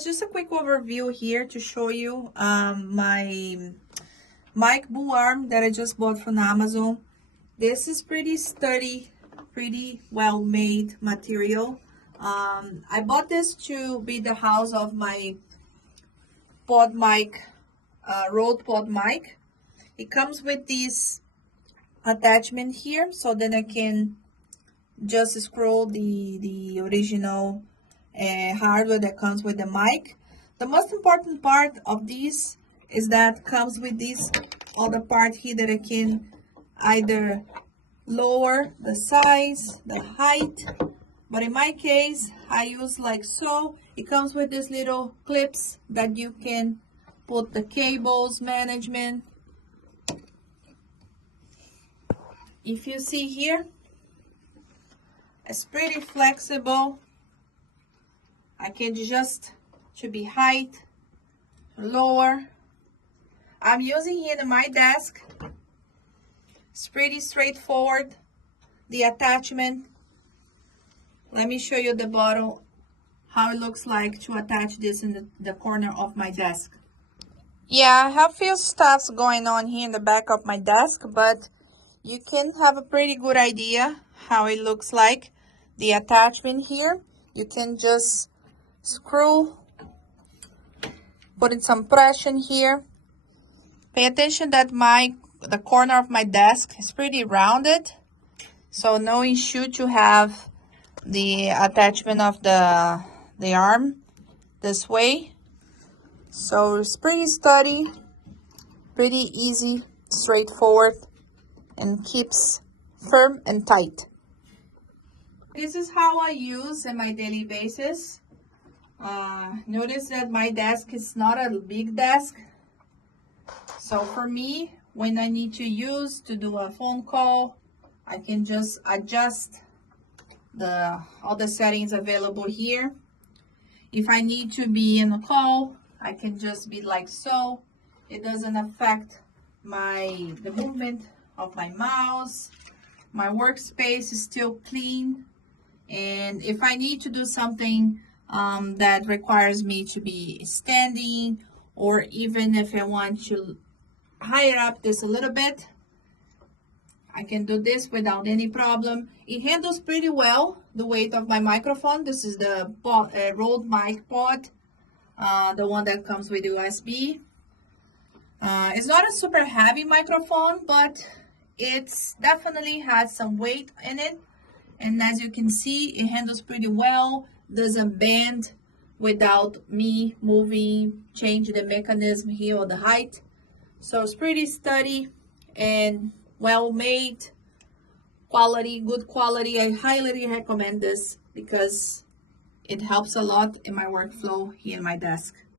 guys, just a quick overview here to show you my mic boom arm that I just bought from Amazon. This is pretty sturdy, pretty well made material. I bought this to be the house of my pod mic, Rode pod mic. It comes with this attachment here, so then I can just scroll the original hardware that comes with the mic. The most important part of this is that comes with this other part here that I can either lower the size, the height, but in my case I use like so. It comes with these little clips that you can put the cables management. If you see here, it's pretty flexible. I can adjust to be height, lower. I'm using here in my desk. It's pretty straightforward. The attachment. Let me show you the bottom, how it looks like to attach this in the corner of my desk. Yeah, I have a few stuffs going on here in the back of my desk, but you can have a pretty good idea how it looks like. The attachment here, you can just screw, put in some pressure here. Pay attention that the corner of my desk is pretty rounded, so no issue to have the attachment of the arm this way. So it's pretty sturdy, pretty easy, straightforward, and keeps firm and tight. This is how I use on my daily basis. Notice that my desk is not a big desk. So for me, when I need to do a phone call, I can just adjust all the settings available here. If I need to be in a call, I can just be like so. It doesn't affect the movement of my mouse. My workspace is still clean. And if I need to do something that requires me to be standing, or even if I want to higher up this a little bit, I can do this without any problem. It handles pretty well the weight of my microphone. This is the Rode mic pod, the one that comes with USB. It's not a super heavy microphone, but it's definitely has some weight in it. And as you can see, it handles pretty well, doesn't bend without me moving, change the mechanism here or the height. So it's pretty sturdy and well made, quality, good quality. I highly recommend this because it helps a lot in my workflow here in my desk.